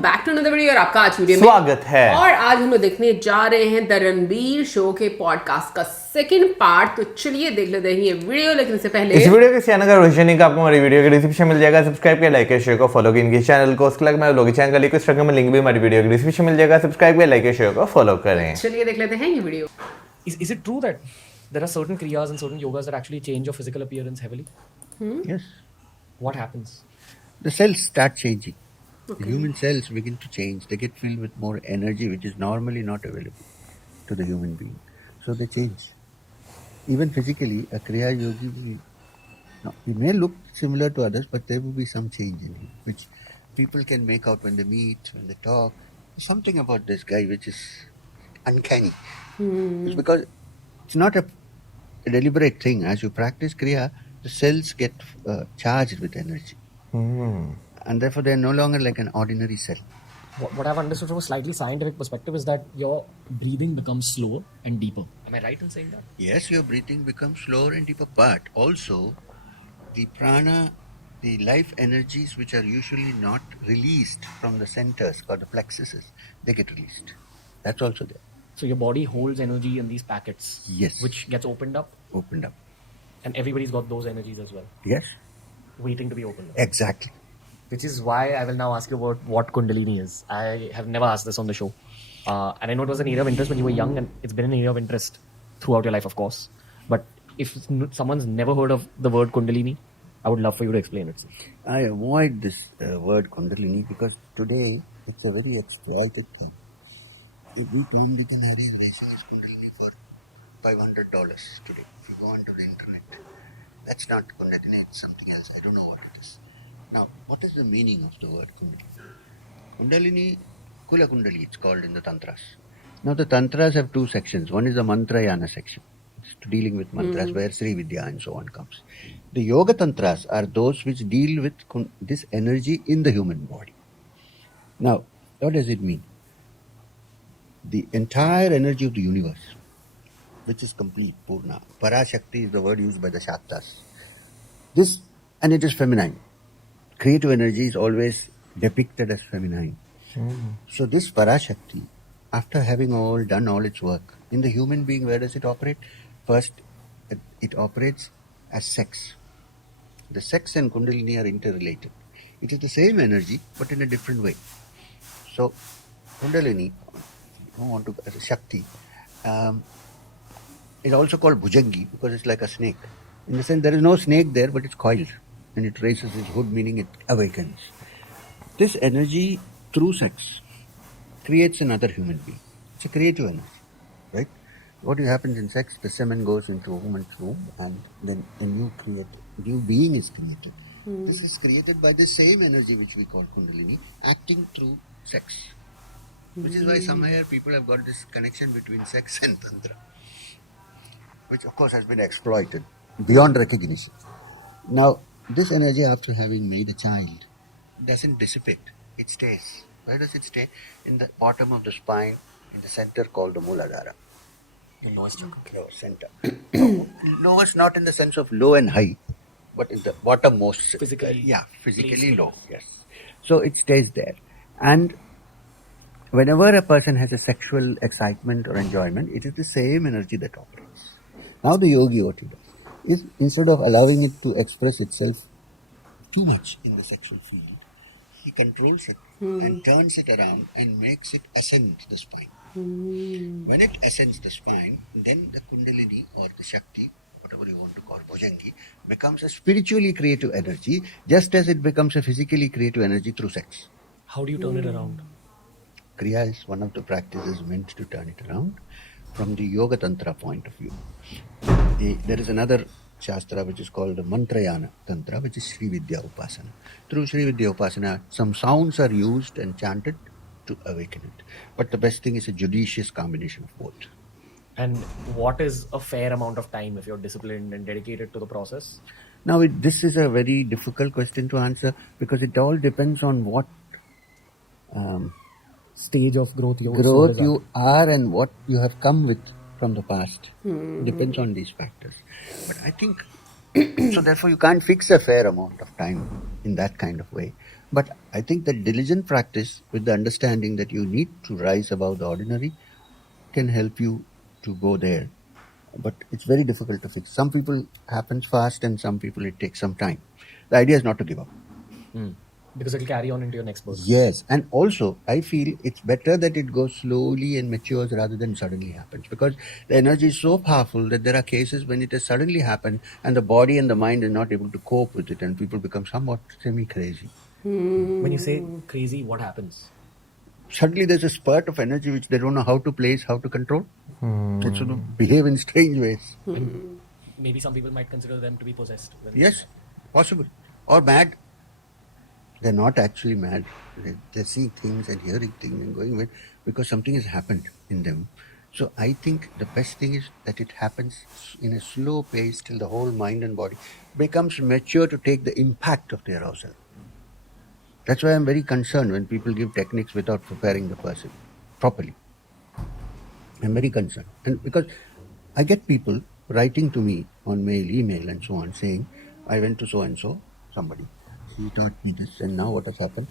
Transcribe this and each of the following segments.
Back to another video और आपका आज वीडियो में स्वागत है। और आज हम लोग देखने जा रहे हैं द रणबीर शो के पॉडकास्ट का सेकंड पार्ट। तो चलिए देख लेते हैं ये वीडियो, लेकिन इससे पहले इस वीडियो के चैनल का रोशन का आपको हमारी वीडियो के डिस्क्रिप्शन मिल जाएगा। सब्सक्राइब किया, लाइक किया, शेयर को फॉलो किया इनके चैनल को। उसके अलावा लोग चैनल का लिंक इंस्टाग्राम में लिंक भी हमारी वीडियो के डिस्क्रिप्शन मिल जाएगा। सब्सक्राइब किया, लाइक किया, शेयर को फॉलो करें। चलिए देख लेते हैं ये video. Is it true that there are certain kriyas and certain yogas that actually change your physical appearance heavily? Yes. What happens? The cells start changing. The human cells begin to change. They get filled with more energy, which is normally not available to the human being. So they change. Even physically, a Kriya Yogi he may look similar to others, but there will be some change in him, which people can make out when they meet, when they talk. There's something about this guy which is uncanny. It's because it's not a deliberate thing. As you practice Kriya, the cells get charged with energy. And therefore they are no longer like an ordinary cell. What I've understood from a slightly scientific perspective is that your breathing becomes slower and deeper. Am I right in saying that? Yes, your breathing becomes slower and deeper, but also the prana, the life energies which are usually not released from the centers called the plexuses, they get released. That's also there. So your body holds energy in these packets. Yes. Which gets opened up, Opened up. and everybody's got those energies as well, Yes, waiting to be opened up. exactly. Which is why I will now ask you about what Kundalini is. I have never asked this on the show. And I know it was an area of interest when you were young, and it's been an area of interest throughout your life, of course. But if someone's never heard of the word Kundalini, I would love for you to explain it. I avoid this word Kundalini because today it's a very exploited thing. Every Tom, Dick and Harry is racing his Kundalini for $500 today. If you go onto the internet, that's not Kundalini, it's something else. I don't know what it is. Now, what is the meaning of the word Kundalini? Kundalini, Kula Kundali, it's called in the Tantras. Now, the Tantras have two sections. One is the Mantrayana section. It's dealing with mantras where Sri Vidya and so on comes. The Yoga Tantras are those which deal with this energy in the human body. Now, what does it mean? The entire energy of the universe, which is complete, Purna. Parashakti is the word used by the Shaktas. And it is feminine. Creative energy is always depicted as feminine. So this Parashakti, after having done all its work, in the human being, where does it operate? First, it operates as sex. The sex and Kundalini are interrelated. It is the same energy, but in a different way. So, Kundalini, Shakti, is also called Bhujangi because it's like a snake. In the sense, there is no snake there, but it's coiled. And it raises its hood, meaning it awakens. This energy, through sex, creates another human being. It's a creative energy, right? What happens in sex, the semen goes into a woman's womb, and then a new being is created. This is created by the same energy which we call Kundalini, acting through sex. Which is why somehow people have got this connection between sex and Tantra, which of course has been exploited beyond recognition. Now, this energy, after having made a child, doesn't dissipate. It stays. Where does it stay? In the bottom of the spine, in the center called the Muladhara. The lowest Lower center. Lowest not in the sense of low and high, but in the bottommost. Physically. Physically low. Yes. So it stays there. And whenever a person has a sexual excitement or enjoyment, it is the same energy that operates. Now the yogi, what he does is, instead of allowing it to express itself too much in the sexual field, he controls it and turns it around and makes it ascend the spine. When it ascends the spine, then the Kundalini or the Shakti, whatever you want to call Bhujangi, becomes a spiritually creative energy, just as it becomes a physically creative energy through sex. How do you turn it around? Kriya is one of the practices meant to turn it around from the Yoga Tantra point of view. There is another Shastra which is called the Mantrayana Tantra, which is Sri Vidya Upasana. Through Sri Vidya Upasana, some sounds are used and chanted to awaken it. But the best thing is a judicious combination of both. And what is a fair amount of time if you're disciplined and dedicated to the process? Now, this is a very difficult question to answer because it all depends on what Stage of growth you are and what you have come with from the past. Depends on these factors. But I think, so therefore you can't fix a fair amount of time in that kind of way. But I think that diligent practice with the understanding that you need to rise above the ordinary can help you to go there. But it's very difficult to fix. Some people happens fast and some people it takes some time. The idea is not to give up. Because it'll carry on into your next birth. Yes, and also I feel it's better that it goes slowly and matures rather than suddenly happens, because the energy is so powerful that there are cases when it has suddenly happened and the body and the mind is not able to cope with it and people become somewhat semi-crazy. When you say crazy, what happens? Suddenly there's a spurt of energy which they don't know how to place, how to control. They sort of behave in strange ways. Maybe some people might consider them to be possessed. Yes, possible. Or mad. They're not actually mad. They're seeing things and hearing things and going with, because something has happened in them. So I think the best thing is that it happens in a slow pace till the whole mind and body becomes mature to take the impact of the arousal. That's why I'm very concerned when people give techniques without preparing the person properly. I'm very concerned. And because I get people writing to me on mail, email and so on saying, I went to so-and-so, somebody. He taught me this and now what has happened?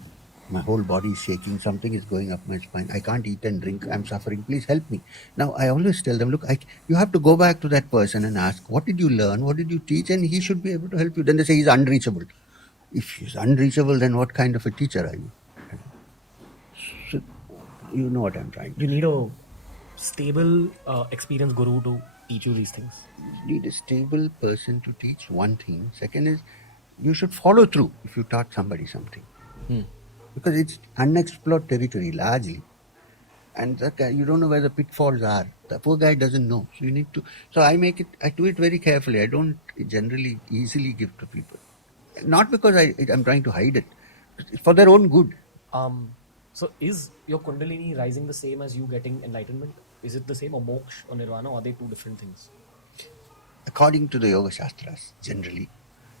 My whole body is shaking. Something is going up my spine. I can't eat and drink. I'm suffering. Please help me. Now, I always tell them, look, you have to go back to that person and ask, what did you learn? What did you teach? And he should be able to help you. Then they say he's unreachable. If he's unreachable, then what kind of a teacher are you? So, you know what I'm trying to You need a stable, experienced guru to teach you these things. You need a stable person to teach one thing. Second is, you should follow through if you taught somebody something. Because it's unexplored territory largely. And that guy, you don't know where the pitfalls are. The poor guy doesn't know. So you need to. So I do it very carefully. I don't generally easily give to people. Not because I'm trying to hide it. It's for their own good. So is your Kundalini rising the same as you getting enlightenment? Is it the same, or moksha or nirvana, or are they two different things? According to the Yoga Shastras, generally,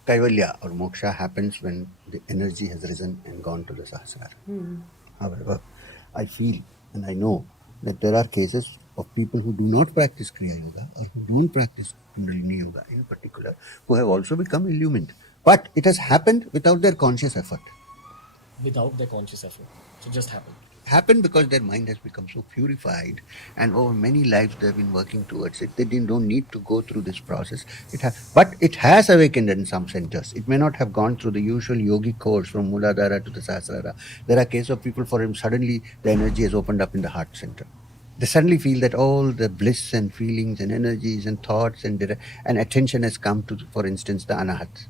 Kaivalya or moksha happens when the energy has risen and gone to the Sahasrara. However, I feel and I know that there are cases of people who do not practice Kriya Yoga or who don't practice Kundalini Yoga in particular, who have also become illumined. But it has happened without their conscious effort. Without their conscious effort. So it just happened. Happened because their mind has become so purified, and over many lives they have been working towards it. They don't need to go through this process. But it has awakened in some centers. It may not have gone through the usual yogi course from Muladhara to the Sahasrara. There are cases of people for whom suddenly the energy has opened up in the heart center. They suddenly feel that all the bliss and feelings and energies and thoughts and attention has come to, for instance, the Anahat.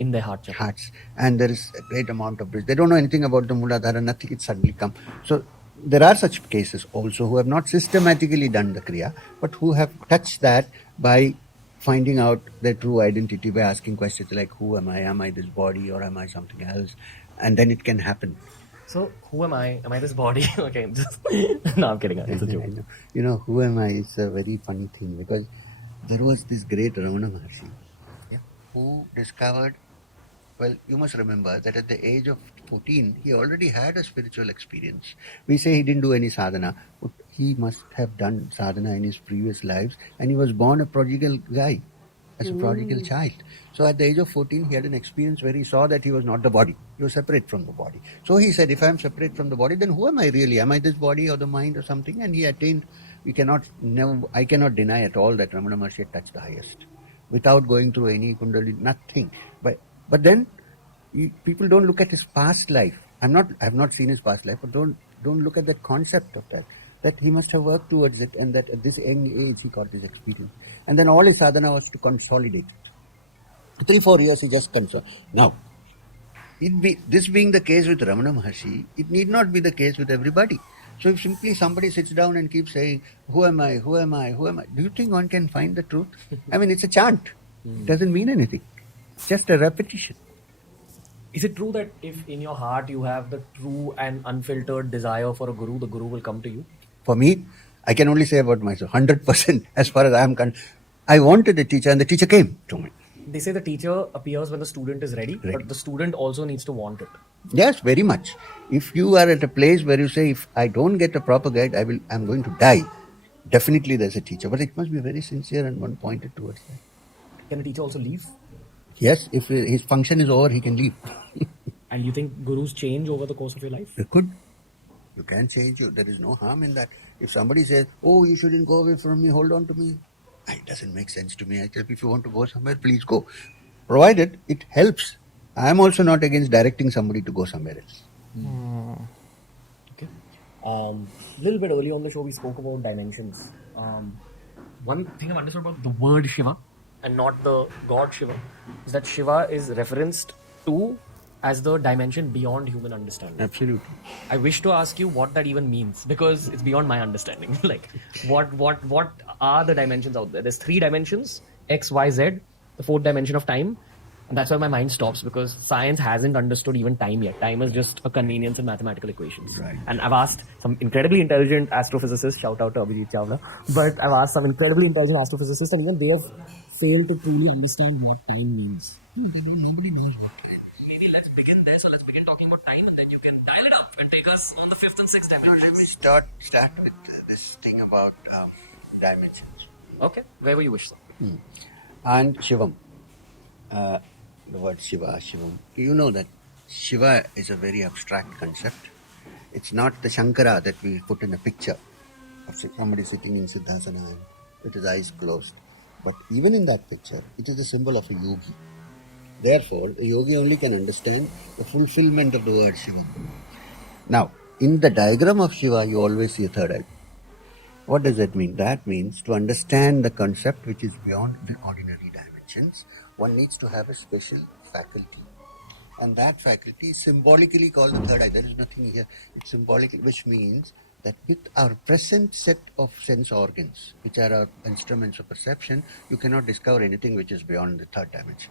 In their heart chakra. Hearts, and there is a great amount of bliss. They don't know anything about the Muladhara, nothing, it suddenly come. So there are such cases also who have not systematically done the Kriya, but who have touched that by finding out their true identity by asking questions like, who am I? Am I this body or am I something else? And then it can happen. So who am I? Am I this body? Okay, no, I'm kidding. It's a joke. You know, who am I is a very funny thing, because there was this great Ramana Maharshi who discovered, well, you must remember that at the age of 14, he already had a spiritual experience. We say he didn't do any sadhana, but he must have done sadhana in his previous lives, and he was born a prodigal guy, as a prodigal child. So at the age of 14, he had an experience where he saw that he was not the body. He was separate from the body. So he said, if I am separate from the body, then who am I really? Am I this body or the mind or something? And he attained, I cannot deny at all that Ramana Maharshi had touched the highest, without going through any Kundalini, nothing. But then people don't look at his past life. I have not seen his past life, but don't look at that concept of that he must have worked towards it, and that at this young age he got this experience. And then all his sadhana was to consolidate it. 3-4 years he just consolidated. Now, this being the case with Ramana Maharshi, it need not be the case with everybody. So if simply somebody sits down and keeps saying, who am I, who am I, who am I? Do you think one can find the truth? I mean, it's a chant. It doesn't mean anything. It's just a repetition. Is it true that if in your heart you have the true and unfiltered desire for a guru, the guru will come to you? For me, I can only say about myself, 100% as far as I am concerned. I wanted a teacher and the teacher came to me. They say the teacher appears when the student is ready, but the student also needs to want it. Yes, very much. If you are at a place where you say, if I don't get a proper guide, I'm going to die, definitely there's a teacher. But it must be very sincere and one pointed towards that. Can a teacher also leave? Yes, if his function is over, he can leave. And you think gurus change over the course of your life? It could. You can change you. There is no harm in that. If somebody says, "Oh, you shouldn't go away from me, hold on to me," it doesn't make sense to me. I tell people, if you want to go somewhere, please go. Provided it helps. I am also not against directing somebody to go somewhere else. Okay. Little bit early on the show, we spoke about dimensions. One thing I've understood about the word Shiva and not the god Shiva is that Shiva is referenced to as the dimension beyond human understanding. Absolutely. I wish to ask you what that even means because it's beyond my understanding. Like, what are the dimensions out there? There's 3 dimensions: X, Y, Z, the 4th dimension of time. And that's why my mind stops because science hasn't understood even time yet. Time is just a convenience in mathematical equations. Right. And I've asked some incredibly intelligent astrophysicists, shout out to Abhijit Chawla, but I've asked some incredibly intelligent astrophysicists and even they have failed to truly understand what time means. Nobody knows what time. Maybe let's begin there. So let's begin talking about time and then you can dial it up and take us on the 5th and 6th No, let me dimensions. start with this thing about dimensions. Okay, wherever you wish, sir. And Shivam. The word Shiva, Shivam. You know that Shiva is a very abstract concept. It's not the Shankara that we put in a picture of somebody sitting in Siddhasana and with his eyes closed. But even in that picture, it is a symbol of a yogi. Therefore, the yogi only can understand the fulfillment of the word Shivam. Now, in the diagram of Shiva, you always see a third eye. What does that mean? That means to understand the concept which is beyond the ordinary dimensions, one needs to have a special faculty. And that faculty is symbolically called the third eye. There is nothing here. It's symbolic, which means that with our present set of sense organs, which are our instruments of perception, you cannot discover anything which is beyond the third dimension.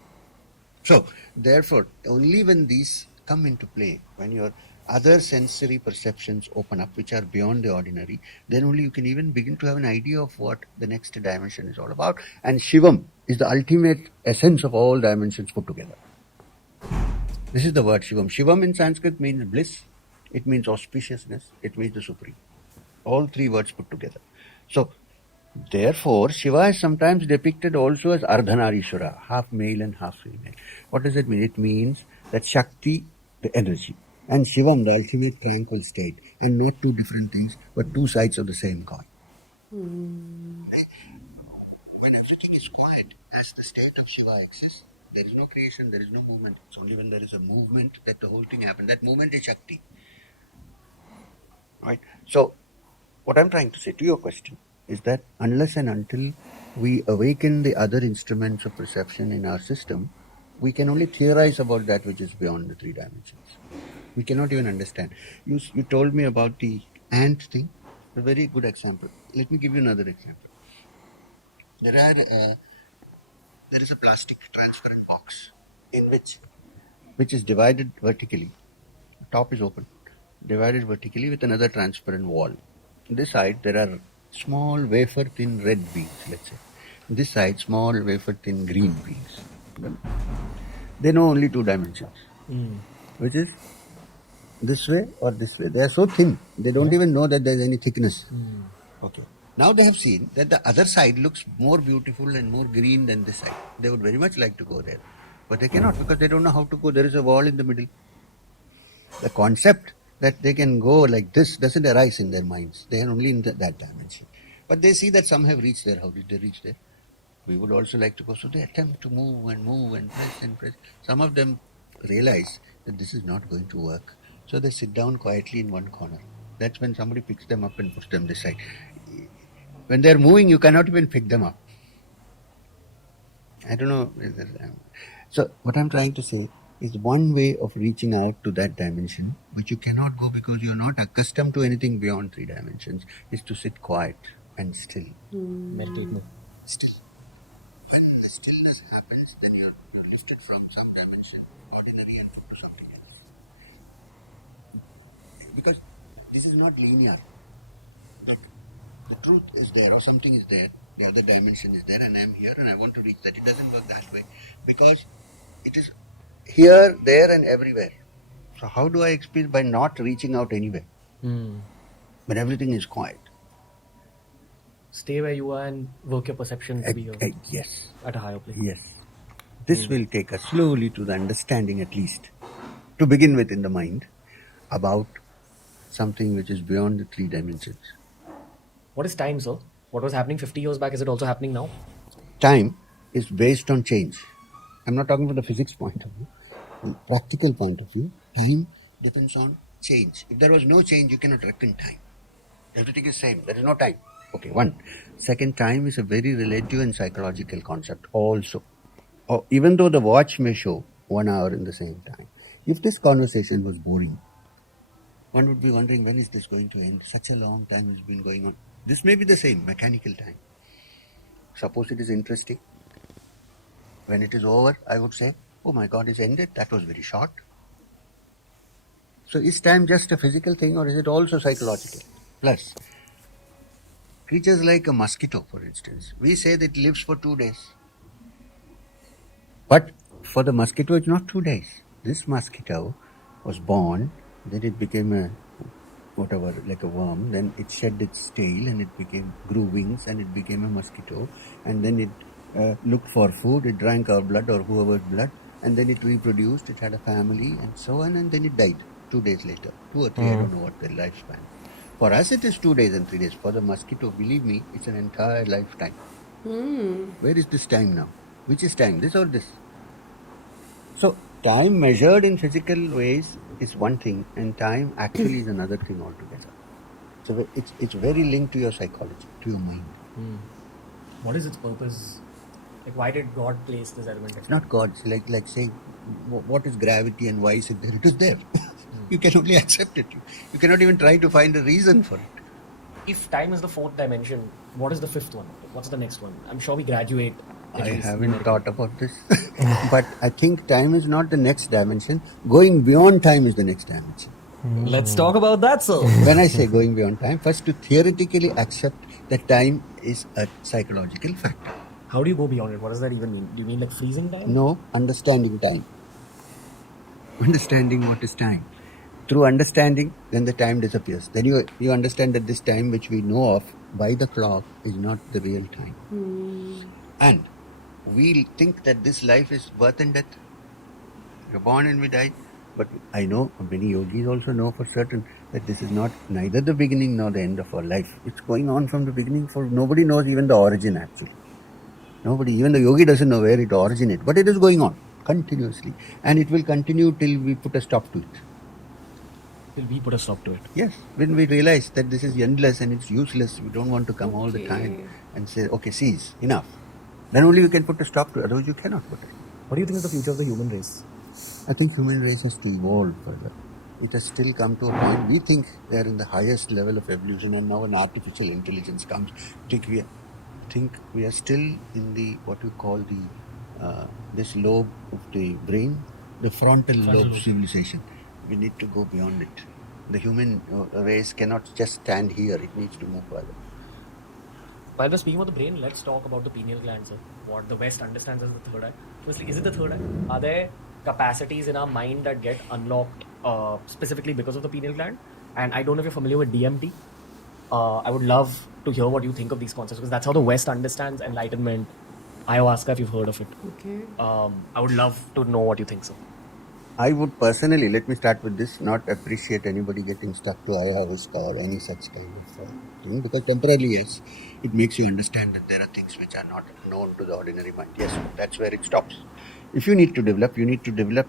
So, therefore, only when these come into play, when your other sensory perceptions open up, which are beyond the ordinary, then only you can even begin to have an idea of what the next dimension is all about. And Shivam is the ultimate essence of all dimensions put together. This is the word Shivam. Shivam in Sanskrit means bliss, it means auspiciousness, it means the supreme. All 3 words put together. So, therefore, Shiva is sometimes depicted also as Ardhanarishwara, half male and half female. What does it mean? It means that Shakti, the energy, and Shivam, the ultimate tranquil state, and not 2 different things, but 2 sides of the same coin. When everything is quiet, as the state of Shiva exists, there is no creation, there is no movement. It's only when there is a movement that the whole thing happens. That movement is Shakti. Right? So, what I'm trying to say to your question is that unless and until we awaken the other instruments of perception in our system, we can only theorize about that which is beyond the 3 dimensions. We cannot even understand. You told me about the ant thing, a very good example. Let me give you another example. There is a plastic transparent box in which is divided vertically. The top is open, divided vertically with another transparent wall. On this side, there are small wafer thin red beads, let's say. On this side, small wafer thin green beads. They know only 2 dimensions, which is this way or this way. They are so thin, they don't even know that there is any thickness. Okay. Now they have seen that the other side looks more beautiful and more green than this side. They would very much like to go there, but they cannot because they don't know how to go. There is a wall in the middle. The concept that they can go like this doesn't arise in their minds. They are only in that dimension. But they see that some have reached there. How did they reach there? We would also like to go. So they attempt to move and press and press. Some of them realize that this is not going to work. So they sit down quietly in one corner. That's when somebody picks them up and puts them this side. When they're moving, you cannot even pick them up. I don't know. So what I'm trying to say is one way of reaching out to that dimension, but you cannot go because you're not accustomed to anything beyond 3 dimensions, is to sit quiet and still. Meditate more. Still. When the stillness happens, then you're lifted from some dimension, ordinary, and to something else. Because this is not linear. The truth is there, or something is there, the other dimension is there, and I'm here and I want to reach that. It doesn't work that way because it is here, there, and everywhere. So, how do I experience by not reaching out anywhere? When everything is quiet. Stay where you are and work your perception to be Yes. at a higher place. Yes. This will take us slowly to the understanding, at least, to begin with in the mind about something which is beyond the three dimensions. What is time, sir? What was happening 50 years back, is it also happening now? Time is based on change. I'm not talking from the physics point of view, the practical point of view. Time depends on change. If there was no change, you cannot reckon time. Everything is same. There is no time. Okay, one. Second, time is a very relative and psychological concept also. Or even though the watch may show 1 hour in the same time, if this conversation was boring, one would be wondering, when is this going to end? Such a long time has been going on. This may be the same, mechanical time. Suppose it is interesting. When it is over, I would say, oh my God, it's ended. That was very short. So is time just a physical thing, or is it also psychological? Plus, creatures like a mosquito, for instance, we say that it lives for 2 days. But for the mosquito, it's not 2 days. This mosquito was born, then it became a whatever, like a worm, then it shed its tail and it grew wings and it became a mosquito, and then it looked for food, it drank our blood or whoever's blood, and then it reproduced, it had a family and so on, and then it died 2 days later, 2 or 3, I don't know what their lifespan. For us it is 2 days and 3 days. For the mosquito, believe me, it's an entire lifetime. Where is this time now? Which is time, this or this? So time measured in physical ways is one thing, and time actually is another thing altogether. So it's very linked to your psychology, to your mind. What is its purpose? Like, why did God place this element? It's not God. It's like saying, what is gravity and why is it there? It is there. You can only accept it. You cannot even try to find a reason for it. If time is the fourth dimension, what is the fifth one? What's the next one? I'm sure we graduate. I haven't thought about this. But I think time is not the next dimension. Going beyond time is the next dimension. Let's talk about that, sir. When I say going beyond time, first to theoretically accept that time is a psychological factor. How do you go beyond it? What does that even mean? Do you mean like freezing time? No, understanding time. Understanding what is time. Through understanding, then the time disappears. Then you understand that this time which we know of by the clock is not the real time. And we think that this life is birth and death. We're born and we die. But I know, many yogis also know for certain that this is not neither the beginning nor the end of our life. It's going on from the beginning, for nobody knows even the origin actually. Nobody, even the yogi doesn't know where it originated. But it is going on continuously. And it will continue till we put a stop to it. Till we put a stop to it. Yes, when we realize that this is endless and it's useless, we don't want to come all the time and say, okay, cease, enough. Then only you can put a stop to it, otherwise you cannot put it. What do you think is the future of the human race? I think human race has to evolve further. It has still come to a point, we think we are in the highest level of evolution, and now when artificial intelligence comes, I think we are still in the, what you call the, this lobe of the brain, the frontal lobe civilization. We need to go beyond it. The human race cannot just stand here, it needs to move further. While we're speaking about the brain, let's talk about the pineal gland, sir. What the West understands as the third eye. Firstly, is it the third eye? Are there capacities in our mind that get unlocked specifically because of the pineal gland? And I don't know if you're familiar with DMT. I would love to hear what you think of these concepts, because that's how the West understands enlightenment. Ayahuasca, if you've heard of it. Okay. I would love to know what you think, sir. I would personally, let me start with this, not appreciate anybody getting stuck to ayahuasca or any such kind of thing, because temporarily, yes, it makes you understand that there are things which are not known to the ordinary mind. Yes, that's where it stops. If you need to develop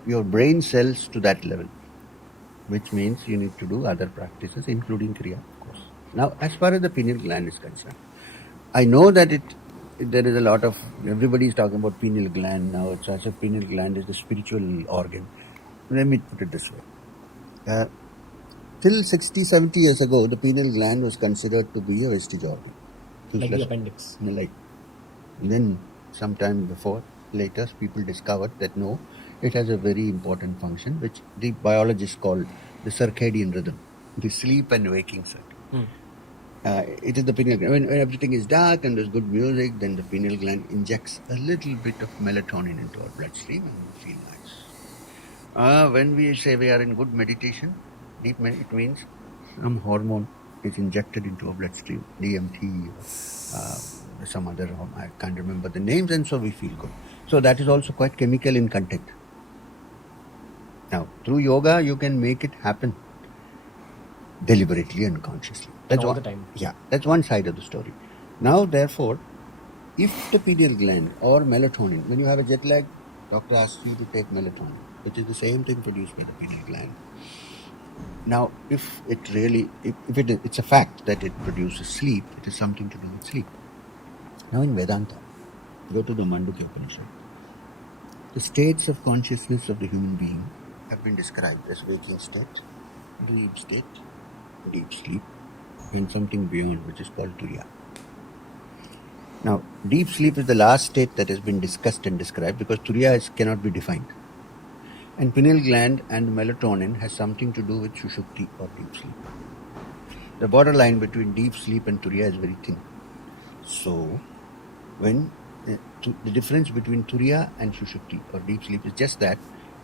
your brain cells to that level, which means you need to do other practices, including Kriya, of course. Now, as far as the pineal gland is concerned, I know that there is a lot of, everybody is talking about pineal gland now. It's as if pineal gland is the spiritual organ. Let me put it this way. Till 60, 70 years ago, the pineal gland was considered to be a vestige organ. Like the appendix. Like. Then, sometime later, people discovered that no, it has a very important function, which the biologists call the circadian rhythm, the sleep and waking cycle. It is the pineal gland. When everything is dark and there's good music, then the pineal gland injects a little bit of melatonin into our bloodstream and we feel nice. When we say we are in good meditation, it means some hormone is injected into our bloodstream, DMT, some other hormone, I can't remember the names, and so we feel good. So that is also quite chemical in content. Now, through yoga, you can make it happen deliberately and consciously. That's all one, the time. Yeah, that's one side of the story. Now, therefore, if the pineal gland or melatonin, when you have a jet lag, doctor asks you to take melatonin, which is the same thing produced by the pineal gland. Now, if it's a fact that it produces sleep, it has something to do with sleep. Now, in Vedanta, go to the Mandukya Upanishad. The states of consciousness of the human being have been described as waking state, deep sleep, and something beyond, which is called Turiya. Now, deep sleep is the last state that has been discussed and described because Turiya cannot be defined. And pineal gland and melatonin has something to do with Sushupti or deep sleep. The borderline between deep sleep and Turiya is very thin. So, when the difference between Turiya and Sushupti or deep sleep is just that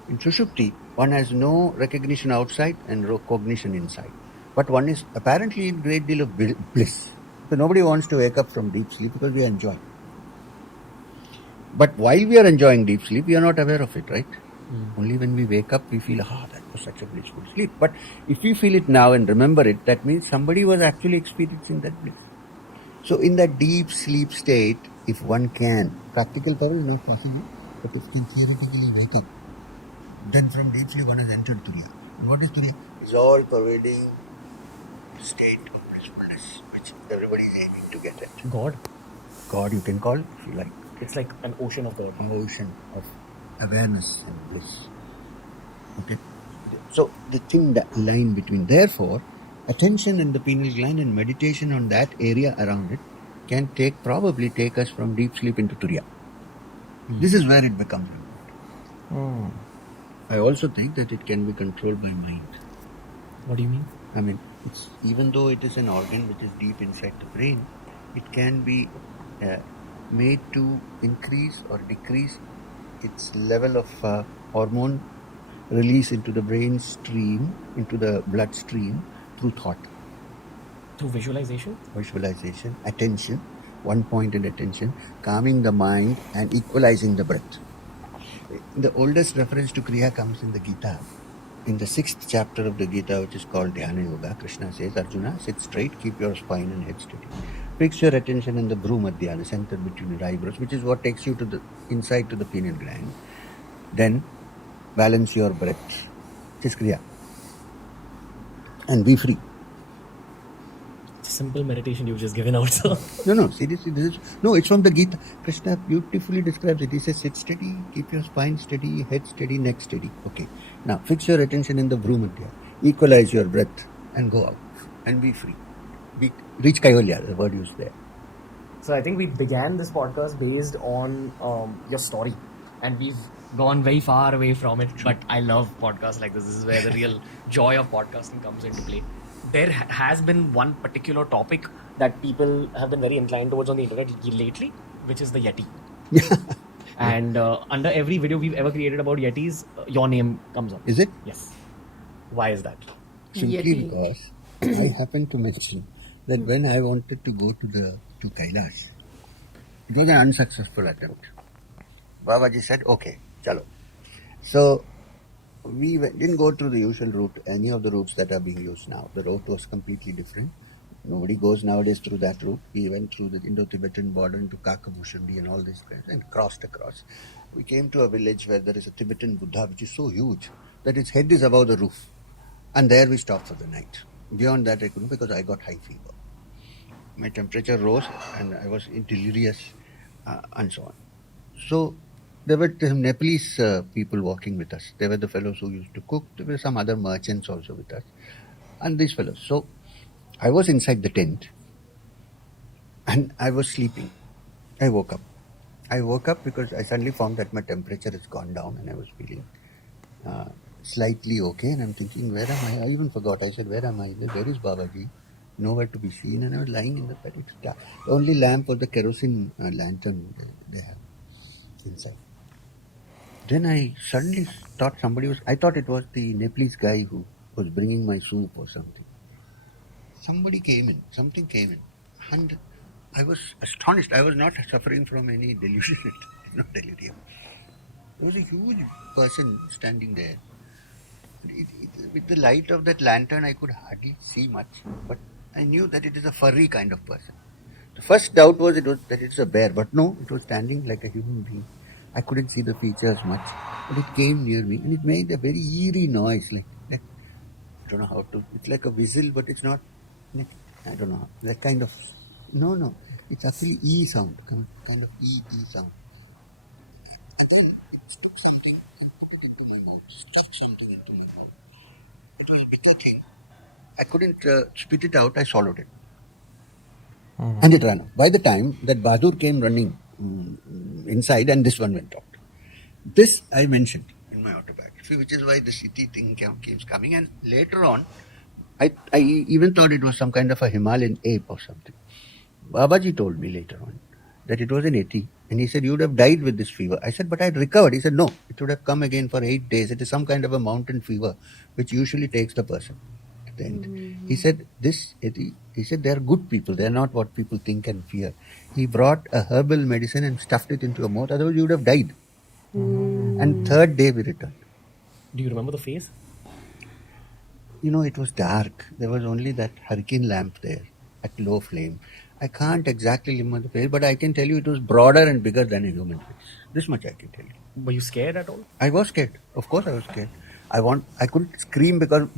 in Sushupti, one has no recognition outside and no cognition inside. But one is apparently in great deal of bliss. So nobody wants to wake up from deep sleep because we enjoy. But while we are enjoying deep sleep, we are not aware of it, right? Only when we wake up, we feel, that was such a blissful sleep. But if we feel it now and remember it, that means somebody was actually experiencing that bliss. So in that deep sleep state, if one can, practical power is not possible, but if can theoretically wake up, then from deep sleep one has entered Turiya. And what is Turiya? It's all pervading state of blissfulness, which everybody is aiming to get at. God you can call it if you like. It's like an ocean of God. An ocean of awareness and bliss. Okay. So the thing, that line between, therefore, attention in the pineal gland and meditation on that area around it can probably take us from deep sleep into Turiya. This is where it becomes important. I also think that it can be controlled by mind. What do you mean? I mean, even though it is an organ which is deep inside the brain, it can be made to increase or decrease its level of hormone release into the brain stream, into the blood stream through thought. Through visualization? Visualization, attention, one pointed attention, calming the mind and equalizing the breath. The oldest reference to Kriya comes in the Gita. In the 6th chapter of the Gita, which is called Dhyana Yoga, Krishna says, Arjuna, sit straight, keep your spine and head steady. Fix your attention in the Bhrumadhya, the center between your eyebrows, which is what takes you to the inside to the pineal gland. Then balance your breath, which is Kriya, and be free. Simple meditation you've just given out, sir. No, seriously, it's from the Gita. Krishna beautifully describes it. He says, sit steady, keep your spine steady, head steady, neck steady. Okay. Now, fix your attention in the Bhrumadhya. Equalize your breath and go out and be free. Reach Kaivalya, the word used there. So I think we began this podcast based on your story, and we've gone very far away from it. But I love podcasts like this. This is where the real joy of podcasting comes into play. There has been one particular topic that people have been very inclined towards on the internet lately, which is the Yeti. And under every video we've ever created about Yetis, your name comes up. Is it? Yes. Why is that? Simply Yeti. because I happened to mention that when I wanted to go to Kailash, it was an unsuccessful attempt. Babaji said, okay, chalo. So we didn't go through the usual route, any of the routes that are being used now. The route was completely different. Nobody goes nowadays through that route. We went through the Indo-Tibetan border into Kakabushundi and all these places and crossed across. We came to a village where there is a Tibetan Buddha which is so huge that its head is above the roof. And there we stopped for the night. Beyond that I couldn't because I got high fever. My temperature rose and I was delirious and so on. So there were some Nepalese people walking with us. They were the fellows who used to cook. There were some other merchants also with us. And these fellows. So I was inside the tent and I was sleeping. I woke up because I suddenly found that my temperature has gone down and I was feeling slightly okay. And I'm thinking, where am I? I even forgot. I said, where am I? Where is Babaji? Nowhere to be seen. And I was lying in the bed. The only lamp was the kerosene lantern they have inside. Then I suddenly thought I thought it was the Nepalese guy who was bringing my soup or something. Something came in, and I was astonished. I was not suffering from any delusion, no delirium. There was a huge person standing there, With the light of that lantern, I could hardly see much, but I knew that it is a furry kind of person. The first doubt was that it's a bear, but no, it was standing like a human being. I couldn't see the features much, but it came near me and it made a very eerie noise, like I don't know how to. It's like a whistle, but it's not. I don't know. That kind of. No. It's actually E sound, kind of E sound. Again, it took something and put it into my mouth, stuffed something into my mouth. It was a bitter thing. I couldn't spit it out. I swallowed it. And it ran off. By the time that Bahadur came running inside, and this one went out. This I mentioned in my autobiography, which is why this Yeti thing keeps coming. And later on, I even thought it was some kind of a Himalayan ape or something. Babaji told me later on that it was an Yeti. And he said, you would have died with this fever. I said, but I had recovered. He said, no, it would have come again for 8 days. It is some kind of a mountain fever, which usually takes the person at the end. He said, this Yeti, he said, they are good people. They are not what people think and fear. He brought a herbal medicine and stuffed it into your mouth. Otherwise, you would have died. And third day we returned. Do you remember the face? It was dark. There was only that hurricane lamp there at low flame. I can't exactly remember the face, but I can tell you it was broader and bigger than a human face. This much I can tell you. Were you scared at all? I was scared. Of course I was scared. I couldn't scream because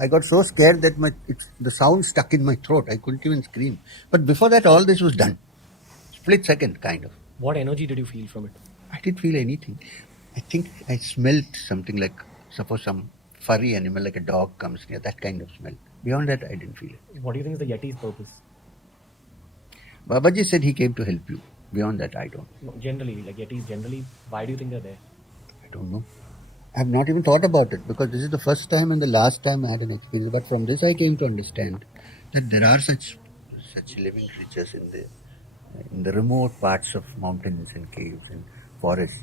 I got so scared that the sound stuck in my throat. I couldn't even scream. But before that, all this was done. Split second, kind of. What energy did you feel from it? I didn't feel anything. I think I smelled something like, suppose some furry animal like a dog comes near, that kind of smell. Beyond that, I didn't feel it. What do you think is the Yeti's purpose? Babaji said he came to help you. Beyond that, I don't. No, generally, like Yetis generally, why do you think they're there? I don't know. I have not even thought about it because this is the first time and the last time I had an experience. But from this, I came to understand that there are such living creatures in the remote parts of mountains and caves and forests,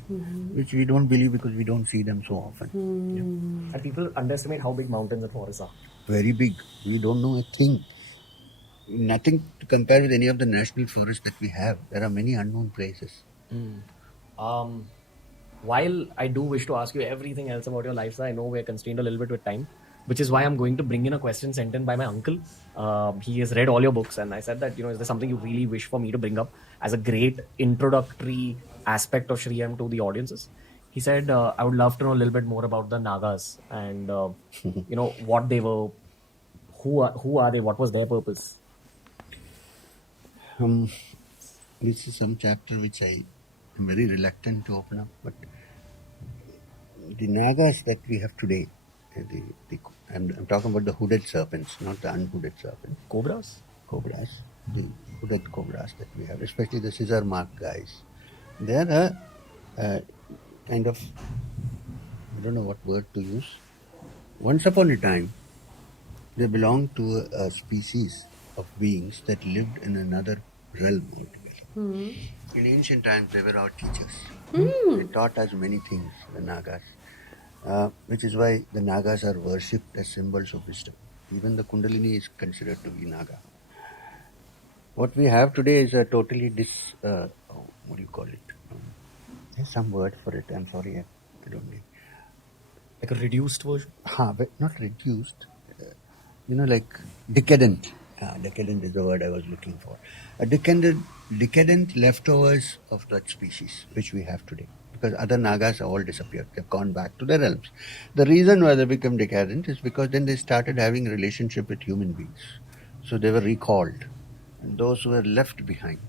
which we don't believe because we don't see them so often. Yeah. And people underestimate how big mountains and forests are. Very big. We don't know a thing. Nothing to compare with any of the national forests that we have. There are many unknown places. While I do wish to ask you everything else about your lifestyle, I know we're constrained a little bit with time, which is why I'm going to bring in a question sent in by my uncle. He has read all your books, and I said that, is there something you really wish for me to bring up as a great introductory aspect of Shriyam to the audiences? He said, I would love to know a little bit more about the Nagas and, what they were, who are they, what was their purpose? This is some chapter which I am very reluctant to open up, but the Nagas that we have today, I'm talking about the hooded serpents, not the unhooded serpents. Cobras? Cobras, the hooded cobras that we have, especially the scissor mark guys. They are a kind of, I don't know what word to use. Once upon a time, they belonged to a species of beings that lived in another realm altogether. In ancient times, they were our teachers. They taught us many things, the Nagas, which is why the Nagas are worshipped as symbols of wisdom. Even the Kundalini is considered to be Naga. What we have today is a totally what do you call it? There's some word for it. I'm sorry, I don't know. Like a reduced version? But not reduced. Like decadent. Decadent is the word I was looking for. A decadent leftovers of that species, which we have today. Because other Nagas have all disappeared. They've gone back to their realms. The reason why they become decadent is because then they started having a relationship with human beings. So they were recalled. And those who were left behind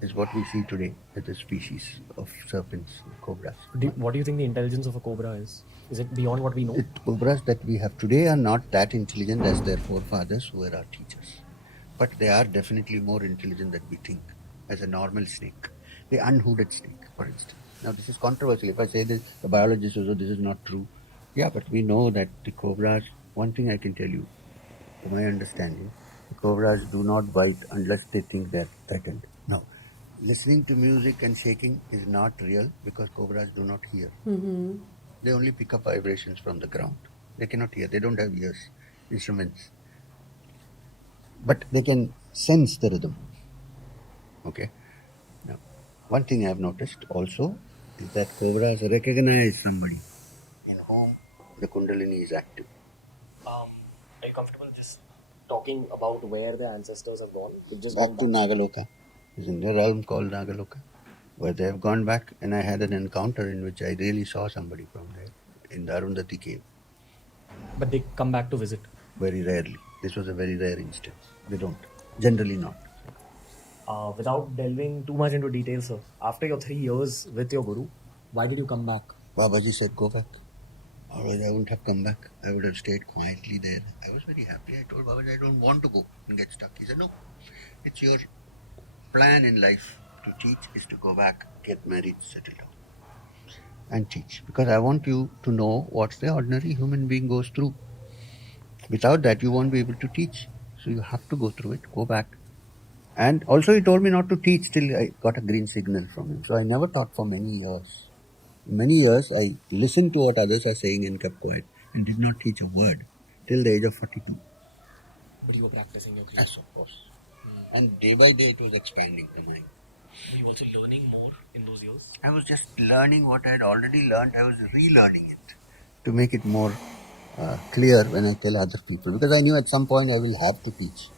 is what we see today as a species of serpents, cobras. What do you think the intelligence of a cobra is? Is it beyond what we know? The cobras that we have today are not that intelligent as their forefathers who were our teachers. But they are definitely more intelligent than we think, as a normal snake. The unhooded snake, for instance. Now, this is controversial. If I say this, the biologists will say this is not true. Yeah, but we know that the cobras, one thing I can tell you, to my understanding, the cobras do not bite unless they think they're threatened. No. Listening to music and shaking is not real because cobras do not hear. They only pick up vibrations from the ground. They cannot hear. They don't have ears, instruments. But they can sense the rhythm. Okay. Now, one thing I have noticed also is that cobras recognize somebody in whom the Kundalini is active. Are you comfortable just talking about where the ancestors have gone? They've just Back to gone Nagaloka. It's in the realm called Nagaloka, where they have gone back, and I had an encounter in which I really saw somebody from there in the Arundhati cave. But they come back to visit. Very rarely. This was a very rare instance. They don't. Generally not. Without delving too much into details, sir, after your 3 years with your guru, why did you come back? Babaji said, go back. Otherwise, I wouldn't have come back. I would have stayed quietly there. I was very happy. I told Babaji, I don't want to go and get stuck. He said, no, it's your plan in life to teach is to go back, get married, settle down, and teach. Because I want you to know what the ordinary human being goes through. Without that, you won't be able to teach. So you have to go through it, go back. And also, he told me not to teach till I got a green signal from him. So I never taught for many years. Many years, I listened to what others are saying and kept quiet and did not teach a word till the age of 42. But you were practicing your Yes, of course. And day by day, it was expanding the mind. Were you also learning more in those years? I was just learning what I had already learned. I was relearning it to make it more clear when I tell other people. Because I knew at some point I will have to teach.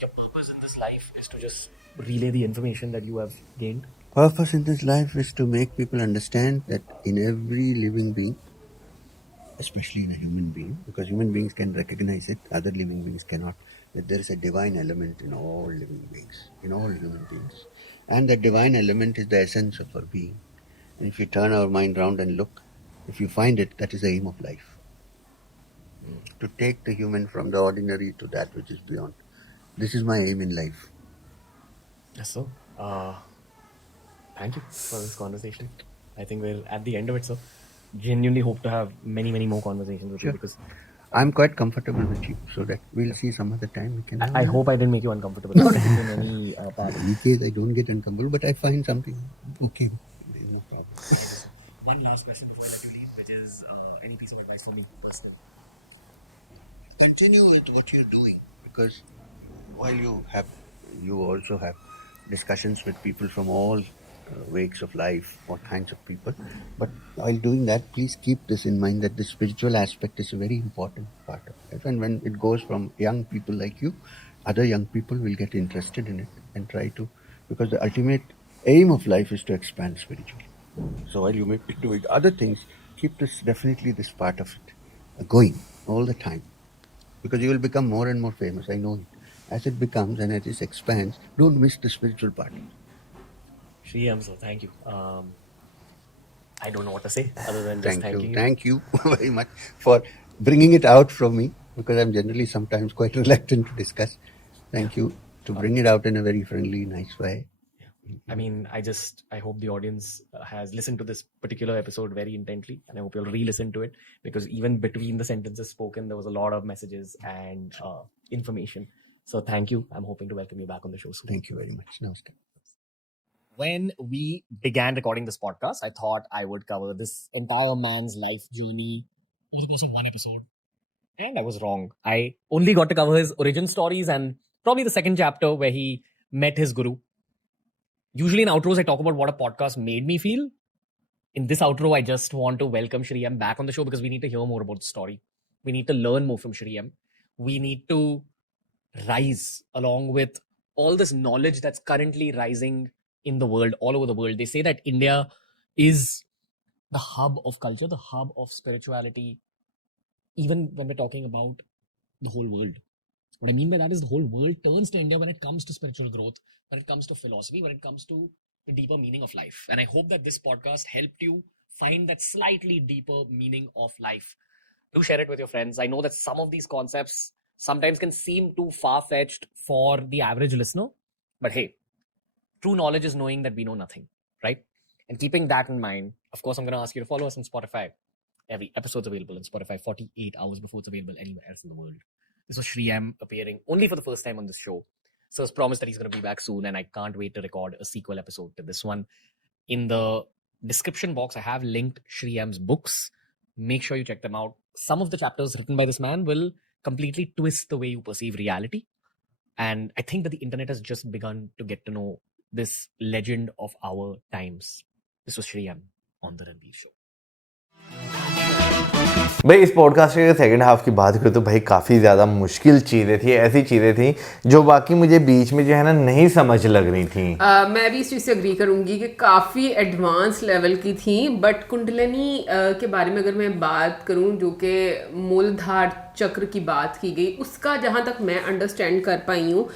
Your purpose in this life is to just relay the information that you have gained. Purpose in this life is to make people understand that in every living being, especially in a human being, because human beings can recognize it, other living beings cannot, that there is a divine element in all living beings, in all human beings. And that divine element is the essence of our being. And if you turn our mind round and look, if you find it, that is the aim of life. To take the human from the ordinary to that which is beyond. This is my aim in life. Yes, sir. Thank you for this conversation. I think we're at the end of it, sir. Genuinely hope to have many, many more conversations with you because I'm quite comfortable with you, so that we'll see some other time we can have I another. hope I didn't make you uncomfortable in any part. In any case, I don't get uncomfortable, but I find something okay. There's no problem. One last question before I let you leave, which is any piece of advice for me personally. Continue with what you're doing, because while you also have discussions with people from all wakes of life, all kinds of people. But while doing that, please keep this in mind that the spiritual aspect is a very important part of life. And when it goes from young people like you, other young people will get interested in it and try to, because the ultimate aim of life is to expand spiritually. So while you may be doing other things, keep definitely this part of it going all the time, because you will become more and more famous. I know it. As it becomes and as it expands, don't miss the spiritual part. Shriyam, sir, thank you. I don't know what to say other than just thanking you. Thank you very much for bringing it out from me, because I'm generally sometimes quite reluctant to discuss. Thank you to bring it out in a very friendly, nice way. I mean, I hope the audience has listened to this particular episode very intently, and I hope you'll re-listen to it, because even between the sentences spoken, there was a lot of messages and information. So thank you. I'm hoping to welcome you back on the show soon. Thank you very much. Namaskar. When we began recording this podcast, I thought I would cover this entire man's life journey over the course of one episode. And I was wrong. I only got to cover his origin stories and probably the second chapter where he met his guru. Usually in outros, I talk about what a podcast made me feel. In this outro, I just want to welcome Shriyam back on the show because we need to hear more about the story. We need to learn more from Shriyam. We need to rise along with all this knowledge that's currently rising in the world, all over the world. They say that India is the hub of culture, the hub of spirituality, even when we're talking about the whole world. What I mean by that is the whole world turns to India when it comes to spiritual growth, when it comes to philosophy, when it comes to the deeper meaning of life. And I hope that this podcast helped you find that slightly deeper meaning of life. Do share it with your friends. I know that some of these concepts sometimes can seem too far-fetched for the average listener. But hey, true knowledge is knowing that we know nothing, right? And keeping that in mind, of course, I'm going to ask you to follow us on Spotify. Every episode's available on Spotify 48 hours before it's available anywhere else in the world. This was Shriyam appearing only for the first time on this show. So it's promised that he's going to be back soon, and I can't wait to record a sequel episode to this one. In the description box, I have linked Shriyam's books. Make sure you check them out. Some of the chapters written by this man will completely twist the way you perceive reality. And I think that the internet has just begun to get to know this legend of our times. This was Shriyam on The Ranveer Show. भाई इस podcast के second half की बात करूँ तो भाई काफ़ी ज़्यादा मुश्किल चीज़ें थी, ऐसी चीज़ें थी जो बाकी मुझे बीच में जो है ना नहीं समझ लग रही थी। मैं भी इस चीज़ से अग्री करूंगी कि काफ़ी एडवांस लेवल की थी, बट कुंडलिनी के बारे में अगर मैं बात करूं जो कि मूलधार चक्र की बात की गई, उसका जहां तक मैं अंडरस्टैंड कर पाई हूँ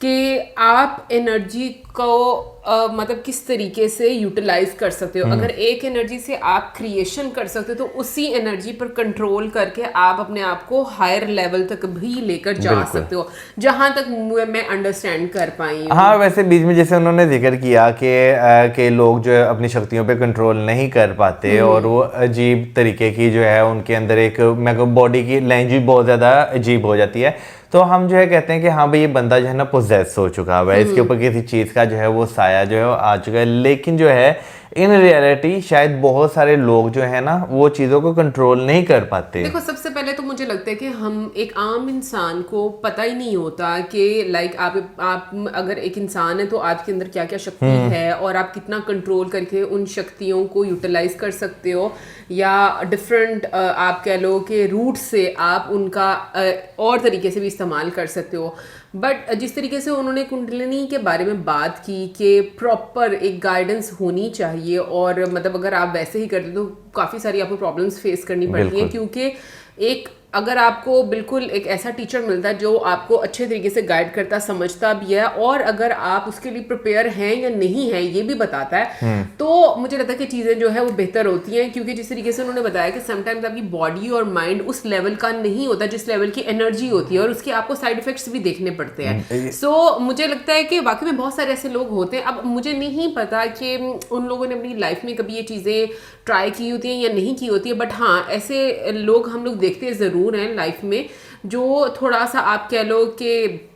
कि आप एनर्जी को मतलब किस तरीके से यूटिलाइज कर सकते हो। अगर एक एनर्जी से आप क्रिएशन कर सकते हो तो उसी एनर्जी पर कंट्रोल करके आप अपने आप को हायर लेवल तक भी लेकर जा सकते हो, जहां तक मैं अंडरस्टैंड कर पाई हूँ। हाँ, वैसे बीच में जैसे उन्होंने जिक्र किया कि लोग जो है अपनी शक्तियों पे कंट्रोल नहीं कर पाते और वो अजीब तरीके की जो है उनके अंदर एक मैं बॉडी की लैंग्वेज बहुत ज़्यादा अजीब हो जाती है, तो हम जो है कहते हैं कि हाँ भाई ये बंदा जो है ना पोजेस हो चुका है, इसके ऊपर किसी चीज़ का जो है वो साया जो है वो आ चुका है। लेकिन जो है इन रियलिटी शायद बहुत सारे लोग जो है ना वो चीज़ों को कंट्रोल नहीं कर पाते। देखो, सबसे पहले तो मुझे लगता है कि हम एक आम इंसान को पता ही नहीं होता कि लाइक आप अगर एक इंसान है तो आपके अंदर क्या क्या शक्ति है और आप कितना कंट्रोल करके उन शक्तियों को यूटिलाइज कर सकते हो, या डिफरेंट आप कह लो कि रूट से आप उनका और तरीके से भी इस्तेमाल कर सकते हो। बट जिस तरीके से उन्होंने कुंडलिनी के बारे में बात की कि प्रॉपर एक गाइडेंस होनी चाहिए, और मतलब अगर आप वैसे ही करते तो काफ़ी सारी आपको प्रॉब्लम्स फेस करनी पड़ती हैं, क्योंकि एक अगर आपको बिल्कुल एक ऐसा टीचर मिलता है जो आपको अच्छे तरीके से गाइड करता समझता भी है, और अगर आप उसके लिए प्रिपेयर हैं या नहीं है ये भी बताता है, तो मुझे लगता है कि चीज़ें जो है वो बेहतर होती हैं। क्योंकि जिस तरीके से उन्होंने बताया कि समटाइम्स आपकी बॉडी और माइंड उस लेवल का नहीं होता जिस लेवल की एनर्जी होती है, और उसके आपको साइड इफेक्ट्स भी देखने पड़ते हैं। सो मुझे लगता है कि वाकई में बहुत सारे ऐसे लोग होते हैं। अब मुझे नहीं पता कि उन लोगों ने अपनी लाइफ में कभी ये चीज़ें ट्राई की होती हैं या नहीं की होती है, बट हाँ ऐसे लोग हम लोग देखते ज़रूर हैं लाइफ में जो थोड़ा सा आप कह लो कि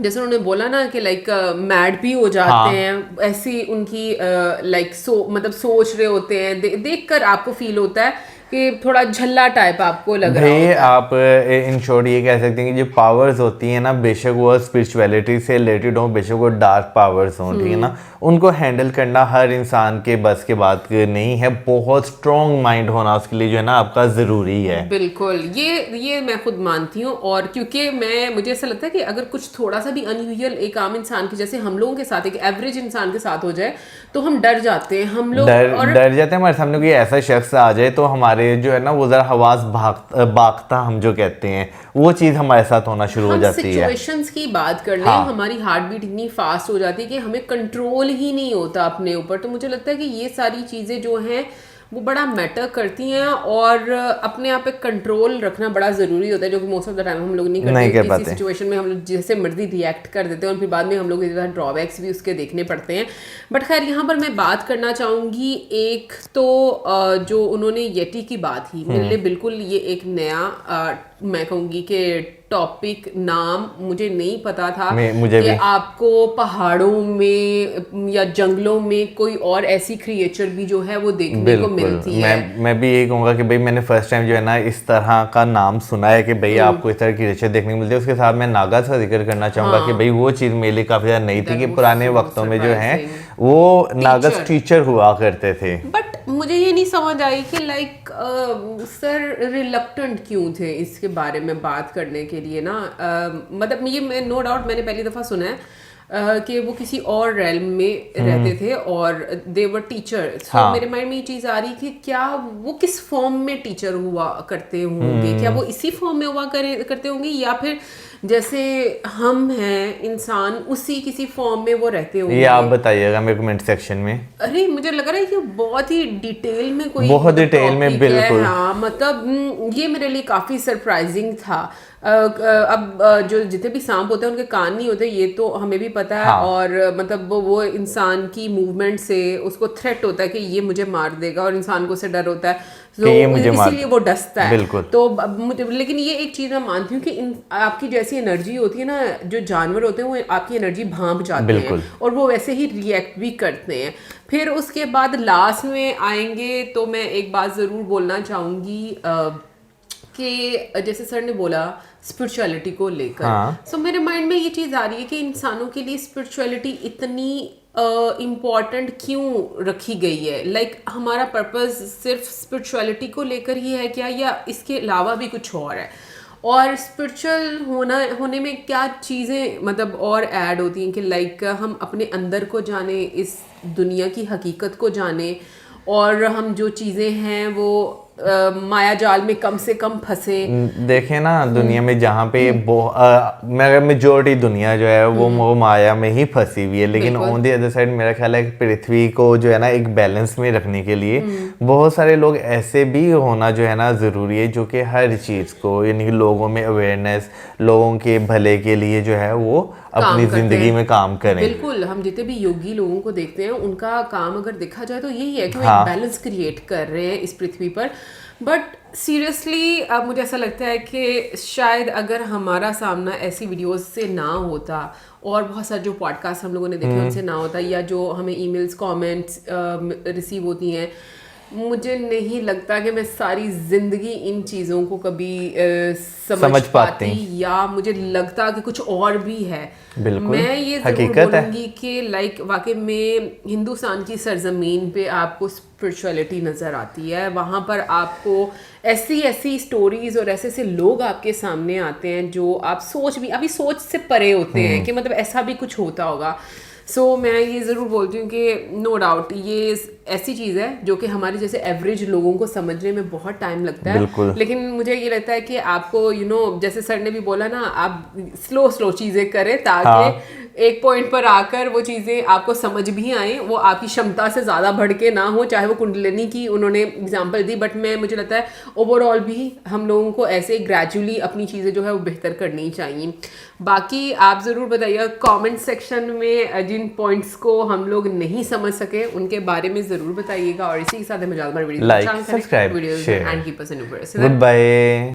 जैसे उन्होंने बोला ना कि लाइक मैड भी हो जाते हैं, ऐसी उनकी लाइक मतलब सोच रहे होते हैं, देख कर आपको फील होता है कि थोड़ा झल्ला टाइप आपको लग रहा भाई होता है। आप इन शॉर्ट ये कह सकते हैं कि जो पावर्स होती हैं ना, बेशक वो स्पिरिचुअलिटी से रिलेटेड हो, बेशक वो डार्क पावर्स हों, ठीक है ना, उनको हैंडल करना हर इंसान के बस के बात नहीं है। बहुत स्ट्रॉन्ग माइंड होना उसके लिए जो है ना आपका ज़रूरी है। बिल्कुल, ये मैं खुद मानती हूँ। और क्योंकि मुझे ऐसा लगता है कि अगर कुछ थोड़ा सा भी अनयूजुअल एक आम इंसान की जैसे हम लोगों के साथ एक एवरेज इंसान के साथ हो जाए तो हम डर जाते हैं, हम लोग डर जाते हैं। हमारे सामने कोई ऐसा शख्स आ जाए तो हमारे जो है ना वो जरा हवास भागता हम जो कहते हैं वो चीज़ हमारे साथ होना शुरू हो जाती है। सिचुएशंस की बात कर लें, हमारी हार्ट बीट इतनी फास्ट हो जाती है कि हमें कंट्रोल ही नहीं होता अपने ऊपर। तो मुझे लगता है कि ये सारी चीज़ें जो हैं वो बड़ा मैटर करती हैं, और अपने आप पे कंट्रोल रखना बड़ा ज़रूरी होता है, जो कि मोस्ट ऑफ द टाइम हम लोग नहीं करते। किसी सिचुएशन में हम लोग जैसे मर्जी रिएक्ट कर देते हैं और फिर बाद में हम लोग इधर ड्रॉबैक्स भी उसके देखने पड़ते हैं। बट खैर यहाँ पर मैं बात करना चाहूँगी, एक तो जो उन्होंने येटी की बात की, मेरे लिए बिल्कुल ये एक नया मैं कहूँगी कि टॉपिक नाम मुझे नहीं पता था मुझे कि भी। आपको पहाड़ों में या जंगलों में कोई और ऐसी क्रिएचर भी जो है वो देखने को मिलती है। मैं भी यही कहूँगा कि भाई मैंने फर्स्ट टाइम जो है ना इस तरह का नाम सुना है कि भाई आपको इस तरह की क्रिएचर देखने को मिलती है। उसके साथ मैं नागास का जिक्र करना चाहूँगा कि भाई वो चीज़ मेरे लिए काफ़ी ज़्यादा नई थी कि पुराने वक्तों में जो है वो नागास टीचर हुआ करते थे। बट मुझे ये नहीं समझ आई कि लाइक सर रिलक्टेंट क्यों थे इसके बारे में बात करने के लिए ना। मतलब ये नो डाउट मैंने पहली दफ़ा सुना है कि वो किसी और रेल्म में रहते थे और दे वर टीचर। सो मेरे माइंड में ये चीज़ आ रही कि क्या वो किस फॉर्म में टीचर हुआ करते होंगे, क्या वो इसी फॉर्म में हुआ करते होंगे, या फिर जैसे हम हैं इंसान उसी किसी फॉर्म में वो रहते होंगे। ये आप बताइएगा मेरे कमेंट सेक्शन में। अरे मुझे लग रहा है कि बहुत ही डिटेल में कोई बहुत डिटेल में बिल्कुल। हाँ मतलब ये मेरे लिए काफ़ी सरप्राइजिंग था। अब जो जितने भी सांप होते हैं उनके कान नहीं होते, ये तो हमें भी पता है। और मतलब वो इंसान की मूवमेंट से उसको थ्रेट होता है कि ये मुझे मार देगा, और इंसान को उससे डर होता है, तो इसीलिए वो डसता है। तो मुझे, लेकिन ये एक चीज़ मैं मानती हूँ कि आपकी जैसी एनर्जी होती है ना, जो जानवर होते हैं वो आपकी एनर्जी भांप जाते हैं और वो वैसे ही रिएक्ट भी करते हैं। फिर उसके बाद लास्ट में आएंगे तो मैं एक बात ज़रूर बोलना चाहूँगी कि जैसे सर ने बोला स्पिरिचुअलिटी को लेकर, सो मेरे माइंड में ये चीज़ आ रही है कि इंसानों के लिए स्पिरिचुअलिटी इतनी इम्पॉर्टेंट क्यों रखी गई है? लाइक हमारा पर्पस सिर्फ स्पिरिचुअलिटी को लेकर ही है क्या, या इसके अलावा भी कुछ और है? और स्पिरिचुअल होने में क्या चीज़ें मतलब और ऐड होती हैं कि लाइक हम अपने अंदर को जाने, इस दुनिया की हकीकत को जाने, और हम जो चीज़ें हैं वो माया जाल में कम से कम फंसे। देखें ना, दुनिया में जहाँ पे मेजोरिटी दुनिया जो है वो माया में ही फंसी हुई है, लेकिन ऑन दी अदर साइड मेरा ख्याल है कि पृथ्वी को जो है ना एक बैलेंस में रखने के लिए बहुत सारे लोग ऐसे भी होना जो है ना ज़रूरी है, जो कि हर चीज़ को, यानी कि लोगों में अवेयरनेस, लोगों के भले के लिए जो है वो अपनी ज़िंदगी में काम करें। बिल्कुल, हम जितने भी योगी लोगों को देखते हैं, उनका काम अगर देखा जाए तो यही है कि वो एक बैलेंस क्रिएट कर रहे हैं इस पृथ्वी पर। बट सीरियसली अब मुझे ऐसा लगता है कि शायद अगर हमारा सामना ऐसी वीडियोस से ना होता, और बहुत सारे जो पॉडकास्ट हम लोगों ने देखे उनसे ना होता, या जो हमें ईमेल्स कमेंट्स रिसीव होती हैं, मुझे नहीं लगता कि मैं सारी जिंदगी इन चीज़ों को कभी समझ पाती, या मुझे लगता कि कुछ और भी है। मैं ये जरूर बोलूँगी कि लाइक वाकई में हिंदुस्तान की सरजमीन पे आपको स्पिरिचुअलिटी नज़र आती है, वहाँ पर आपको ऐसी ऐसी स्टोरीज और ऐसे ऐसे लोग आपके सामने आते हैं जो आप अभी सोच से परे होते हैं कि मतलब ऐसा भी कुछ होता होगा। सो मैं ये ज़रूर बोलती हूँ कि नो डाउट ये ऐसी चीज़ है जो कि हमारे जैसे एवरेज लोगों को समझने में बहुत टाइम लगता है, लेकिन मुझे ये लगता है कि आपको जैसे सर ने भी बोला ना, आप स्लो चीज़ें करें ताकि एक पॉइंट पर आकर वो चीज़ें आपको समझ भी आए, वो आपकी क्षमता से ज़्यादा बढ़ के ना हो। चाहे वो कुंडलिनी की उन्होंने एग्जांपल दी, बट मुझे लगता है ओवरऑल भी हम लोगों को ऐसे ग्रेजुअली अपनी चीज़ें जो है वो बेहतर करनी चाहिए। बाकी आप ज़रूर बताइए कमेंट सेक्शन में जिन पॉइंट्स को हम लोग नहीं समझ सके उनके बारे में ज़रूर बताइएगा, और इसी के साथ हमें video like, subscribe, share and keep us in your good bye.